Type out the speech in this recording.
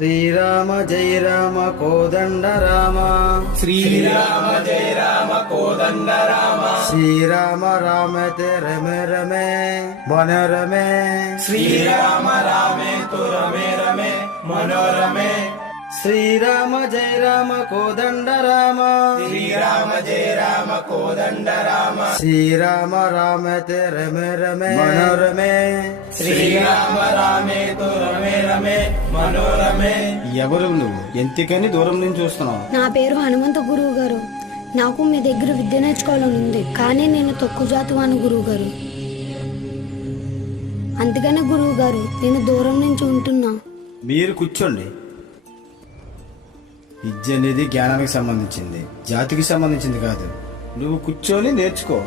శ్రీరామ జయ రామ కోదండ రామ శ్రీరామ జయ రామ కోదండ రామ శ్రీరామ రామ తే రమే రమే మనోరమే శ్రీరామ రామే తు రమే రమే మనోరమే శ్రీరామ జయ రామ కోదండ రామ శ్రీరామ జయ రామ కోదండ రామ శ్రీరామ రామ తే రమే రమే మనోరమే శ్రీరామ రామే తు రమే రమే మనోరమే. ఎవరు నువ్వు ఎంతకని దూరం నుంచి చూస్తున్నావు? నా పేరు హనుమంత గురువు గారు. నాకు మీ దగ్గర విద్య నేర్చుకోవాలని ఉంది, కానీ నేను తక్కువ జాతి వాని గురువు గారు. అందుకనే గురువు గారు నేను దూరం నుంచి ఉంటున్నా. మీరు కూర్చోండి. విద్య అనేది జ్ఞానానికి సంబంధించింది, జాతికి సంబంధించింది కాదు. నువ్వు కూర్చొని నేర్చుకో.